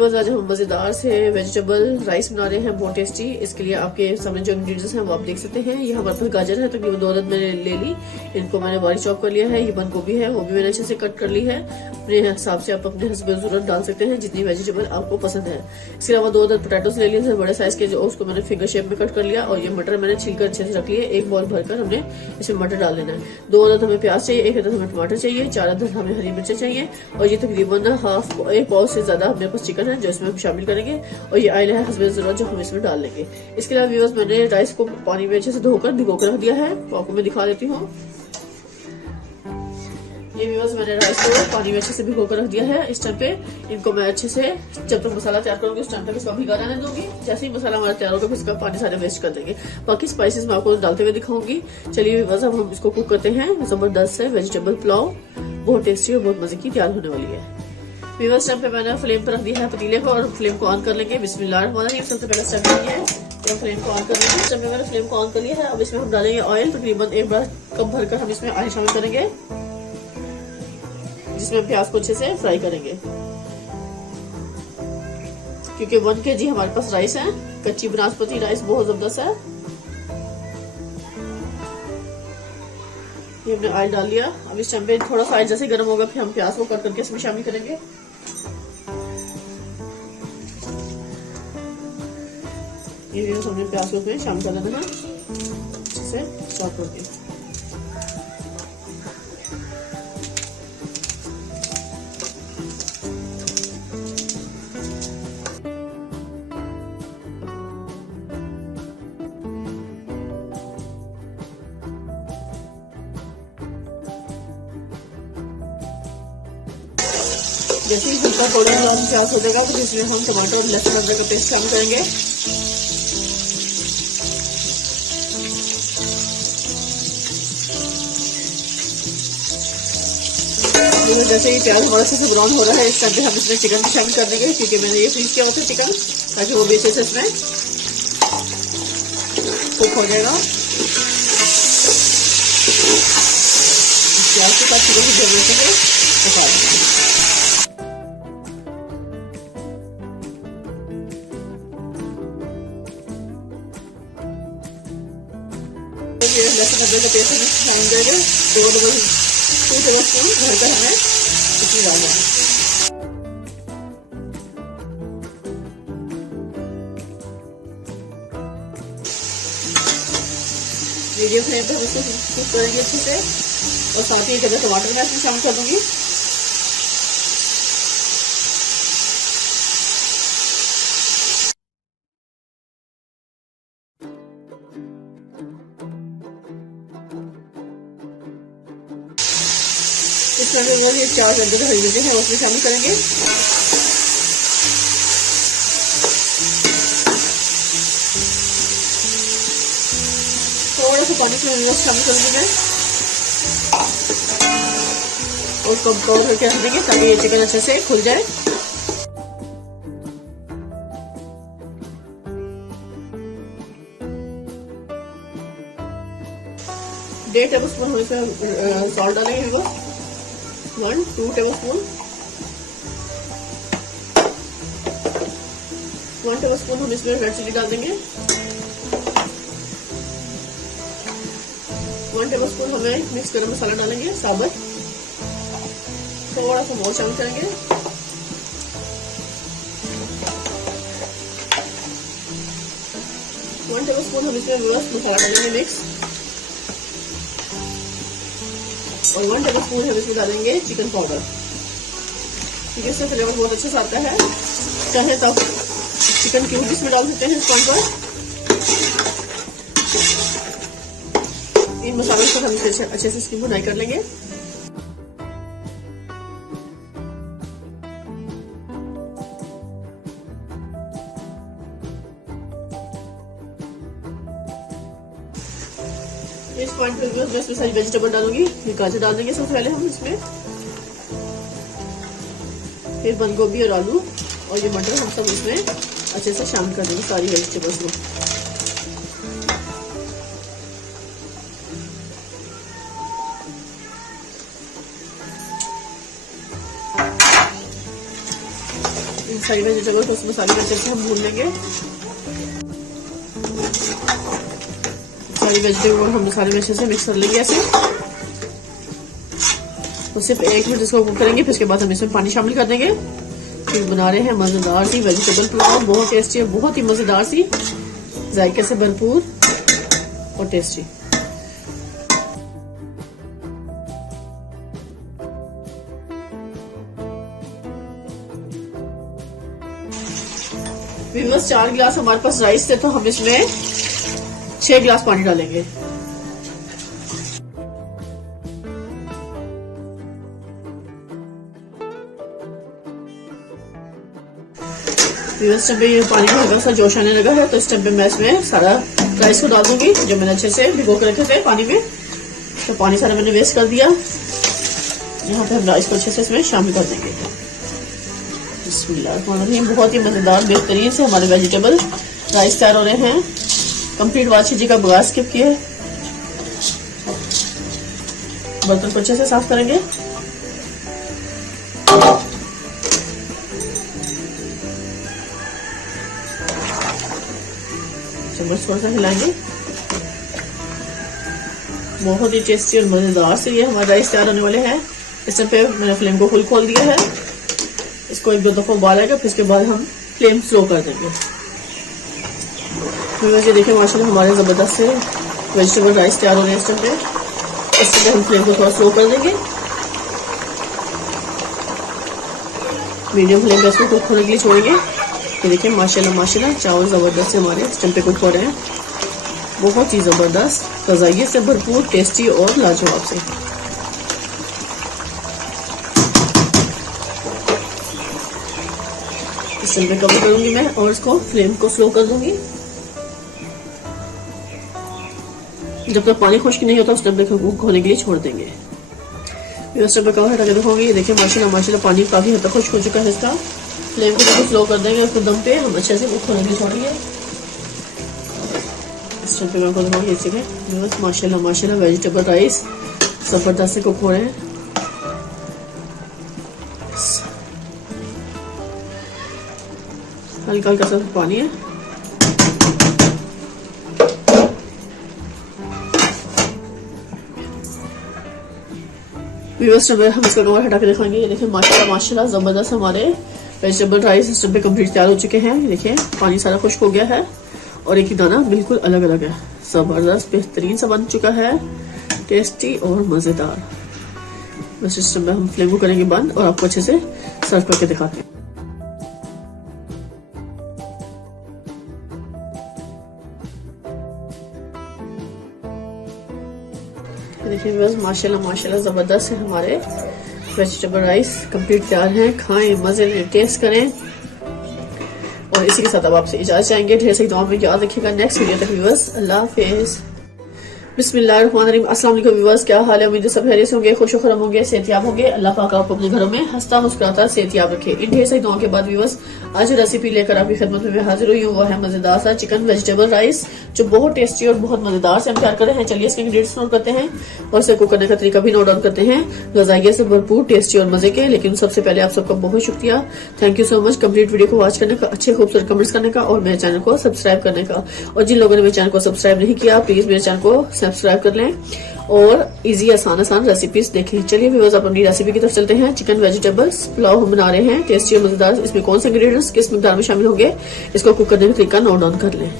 Viewers आज हम मजेदार से वेजिटेबल राइस बना रहे हैं, बहुत टेस्टी। इसके लिए आपके सामने जो इंग्रेडिएंट्स हैं वो आप देख सकते हैं। ये हमारे पास गाजर है, तकरीबन 2 अदद मैंने ले ली। इनको मैंने बारीक चॉप कर लिया है। ये बंद गोभी है, वो भी मैंने अच्छे से कट कर ली है। अपने हिसाब से आप अपने हस्बैंड जरूरत डाल सकते हैं जितनी वेजिटेबल आपको पसंद है। इसके अलावा 2 अदद पोटैटोस ले लिए थे बड़े साइज के, जो उसको मैंने फिंगर शेप में कट कर लिया। और ये मटर मैंने छिलकर अच्छे से रख लिए। एक बॉल भरकर हमने इसमें मटर डाल लेना है। 2 अदद हमें प्याज चाहिए, 1 अदद हमें टमाटर चाहिए, 4 अदद हमें हरी मिर्चें चाहिए। और ये तकरीबन एक पाव से ज्यादा हमारे पास चिकन है जो इसमें हम शामिल करेंगे। और ये ऑयल है हस्बैंड जरूरत जो हम इसमें डाल लेंगे। इसके अलावा व्यूअर्स मैंने राइस को पानी में अच्छे से धोकर भिगोकर रख दिया है, तो आपको मैं दिखा देती हूँ। ये व्यूअर्स मैंने राइस को पानी में अच्छे से भिगोकर रख दिया है। इस टाइम पे इनको मैं अच्छे से जब तक मसाला तैयार करूंगी उस टाइम तक इसको भिगा रहने दूंगी। जैसे ही मसाला हमारा तैयार होगा फिर इसका पानी सारे वेस्ट कर देंगे। बाकी स्पाइसेस मैं आपको डालते हुए दिखाऊंगी। चलिए व्यूअर्स अब हम इसको कुक करते हैं। जबरदस्त है वेजिटेबल पुलाव, बहुत टेस्टी और बहुत मजे की तैयार होने वाली है। व्यूअर्स टाइम पे मैंने फ्लेम पर रख दिया है पतीले को और फ्लेम को ऑन कर लेंगे। बिस्मिल्लाहिर्रहमानिर्रहीम। सबसे पहले स्टेप ये है कि फ्लेम को ऑन कर लेंगे। जब मैंने फ्लेम को ऑन कर लिया है, अब इसमें हम डालेंगे ऑयल। तकरीबन 1 बड़ा कप भरकर हम इसमें ऑयल शामिल करेंगे, जिसमें प्याज को अच्छे से फ्राई करेंगे। क्योंकि 1 kg हमारे पास राइस है, कच्ची बासमती राइस बहुत जबरदस्त है। ये हमने ऑयल डाल लिया। अब इस टाइम पे थोड़ा सा ऑयल जैसे गर्म होगा फिर हम प्याज को कट करके इसमें शामिल करेंगे। ये हमने प्याज को इसमें शामिल कर देना है अच्छे से चॉप करके। जैसे ही हल्का थोड़ा ब्राउन प्याज हो जाएगा फिर इसमें हम टमाटर और लहसुन अदरक का पेस्ट शामिल करेंगे। जैसे ही प्याज हमारा अच्छे से ब्राउन हो रहा है, इस टाइम पे हम इसमें चिकन भी शामिल कर देंगे। क्योंकि मैंने ये फ्रीज किया होता है चिकन, ताकि वो भी अच्छे से इसमें कुक हो जाएगा। प्याज के साथ चिकन को जरूर से पका देंगे। लहसुन अदरक का पेस्ट हमें शामिल करेंगे। 2 टेबलस्पून भरकर हमें इसमें डालना है। मीडियम फ्लेम पे हम इसको कुक करेंगे अच्छे से। और साथ ही 1 अदद टमाटर मैं इसमें शामिल कर दूंगी। इसमें ये 4 गड्ढे हरी मिर्चें हैं उसमें शामिल करेंगे। थोड़ा सा पानी इसमें शामिल करूंगी मैं और कम कवर करके रख देंगे ताकि ये चिकन अच्छे से खुल जाए। डेढ़ टेबलस्पून हम इसमें सॉल्ट डालेंगे। 1-2 टेबलस्पून, 1 टेबलस्पून हम इसमें रेड चिली डाल देंगे। 1 टेबलस्पून हमें मिक्स गरम मसाला डालेंगे साबुत। थोड़ा सा और शामिल करेंगे। वन टेबलस्पून हम इसमें मसाला डालेंगे मिक्स। और 1 टेबलस्पून हम इसमें डालेंगे चिकन पाउडर। ठीक है, इससे फ्लेवर बहुत अच्छे से आता है। चाहे तो चिकन क्यूब इसमें डाल सकते हैं इस पॉइंट पर। इन मसालों को हम अच्छे से इसकी भुनाई कर लेंगे। इस पॉइंट पे मैं इसमें सारी वेजिटेबल डालूंगी। गाजर डाल देंगे सबसे पहले हम इसमें, फिर बंद गोभी और आलू और ये मटर हम सब इसमें अच्छे से शामिल कर देंगे सारी वेजिटेबल्स में। सारी वेजिटेबल तो उस मसाले में अच्छे से हम भून लेंगे। सारी वेजिटेबल हम मसाले में अच्छे से मिक्स कर लेंगे ऐसे। तो सिर्फ 1 मिनट इसको कुक करेंगे, फिर उसके बाद हम इसमें पानी शामिल कर देंगे। फिर बना रहे हैं मजेदार सी वेजिटेबल पुलाव, बहुत टेस्टी है, बहुत ही मजेदार सी, जायके से भरपूर और टेस्टी। बस 4 गिलास हमारे पास राइस थे, तो हम इसमें 6 गिलास पानी डालेंगे। इस टाइम पे ये पानी का हल्का सा जोश आने लगा है, तो इस टाइम पे मैं इसमें सारा राइस को डाल दूंगी जो मैंने अच्छे से भिगो के रखे थे पानी में। तो पानी सारा मैंने वेस्ट कर दिया। यहाँ पे हम राइस को अच्छे से इसमें शामिल कर देंगे। बिस्मिल्लाह, बहुत ही मजेदार बेहतरीन से हमारे वेजिटेबल राइस तैयार हो रहे हैं। कंप्लीट वाची जी का बगार स्किप किए। बर्तन को अच्छे से साफ करेंगे। चम्मच थोड़ा सा हिलाएंगे। बहुत ही टेस्टी और मजेदार से ये हमारे राइस तैयार होने वाले हैं। इस टाइम पे मैंने फ्लेम को फुल खोल दिया है। इसको 1-2 दफा उबाल आएगा, फिर उसके बाद हम फ्लेम स्लो कर देंगे। वैसे देखिए माशाल्लाह हमारे जबरदस्त से वेजिटेबल राइस तैयार हो रहे हैं। इस टाइम पे इस टाइम हम फ्लेम को थोड़ा स्लो कर देंगे। मीडियम फ्लेम पे इसको कुक होने के लिए छोड़ेंगे। ये देखिए माशाल्लाह माशाल्लाह चावल जबरदस्त से हमारे इस टाइम पे कुक हो रहे हैं। बहुत ही जबरदस्त, ग़ज़ाइयत से भरपूर, टेस्टी और लाजवाब से। इस टाइम पे कवर करूंगी मैं और इसको फ्लेम को स्लो कर दूंगी। जब तक पानी खुश्क नहीं होता उस टाइम पे कुक होने के लिए छोड़ देंगे। इस टाइम पे कवर हटा के देखोगे, ये देखिए माशाल्लाह माशाल्लाह पानी काफी हद तक खुश्क हो चुका है इसका। फ्लेम को बिल्कुल स्लो कर देंगे, उसको दम पे हम अच्छे से कुक होने के लिए छोड़ेंगे। इस टाइम पे मैं आपको दिखाऊंगी इसी में बस माशाल्लाह माशाल्लाह वेजिटेबल राइस जबरदस्त से कुक हो रहे हैं। हल्का हल्का सा पानी है। व्यूअर्स हम इसका कवर हटा के दिखाएंगे। ये देखिए माशाल्लाह माशाल्लाह जबरदस्त हमारे वेजिटेबल राइस इस टाइम पे कंप्लीट तैयार हो चुके हैं। ये देखिए पानी सारा खुश्क हो गया है और एक ही दाना बिल्कुल अलग अलग है। जबरदस्त बेहतरीन सा बन चुका है, टेस्टी और मजेदार। बस इस टाइम में हम फ्लेम को करेंगे बंद और आपको अच्छे से सर्व करके दिखाते हैं। देखिए बस माशाल्लाह माशाल्लाह जबरदस्त है हमारे वेजिटेबल राइस कंप्लीट तैयार हैं। खाएं, मजे लें, टेस्ट करें। और इसी के साथ अब आपसे इजाजत चाहेंगे। ढेर सारी दुआ में याद रखिएगा। नेक्स्ट वीडियो तक व्यूअर्स, अल्लाह हाफिज। बिस्मिल्लाहिर्रहमानिर्रहीम। अस्सलाम वालेकुम व्यूअर्स, क्या हाल है? उम्मीद है सब खैरियत से होंगे, खुश खरम होंगे, सेहतयाब होंगे। अल्लाह पाक आपको अपने घरों में हंसता मुस्कुराता सेहतयाब रखे। इन ढेर सारी दुआओं के बाद व्यूअर्स आज रेसिपी लेकर आपकी खिदमत में मैं हाजिर हुई हूँ। वो है मजेदार सा चिकन वेजिटेबल राइस, जो बहुत टेस्टी और बहुत मजेदार से हम तैयार कर रहे हैं। चलिए इसके इंग्रेडिएंट्स नोट करते हैं और इसे कुक करने का तरीका भी नोट डाउन करते हैं। ग़ज़ाइयत से भरपूर, टेस्टी और मजे के। लेकिन सबसे पहले आप सबका बहुत शुक्रिया, thank you so much complete video को वॉच करने का, अच्छे खूबसूरत कमेंट्स करने का और मेरे चैनल को सब्सक्राइब करने का। और जिन लोगों ने मेरे चैनल को सब्सक्राइब नहीं किया प्लीज मेरे चैनल को सब्सक्राइब कर लें और इजी आसान रेसिपीज देखें। चलिए व्यूअर्स आप अपनी रेसिपी की तरफ चलते हैं। चिकन वेजिटेबल्स पुलाव हम बना रहे हैं, टेस्टी और मजेदार। इसमें कौन से इंग्रेडिएंट्स किस मिकदार में शामिल होंगे इसको कुक करने का तरीका नोट डाउन कर लें।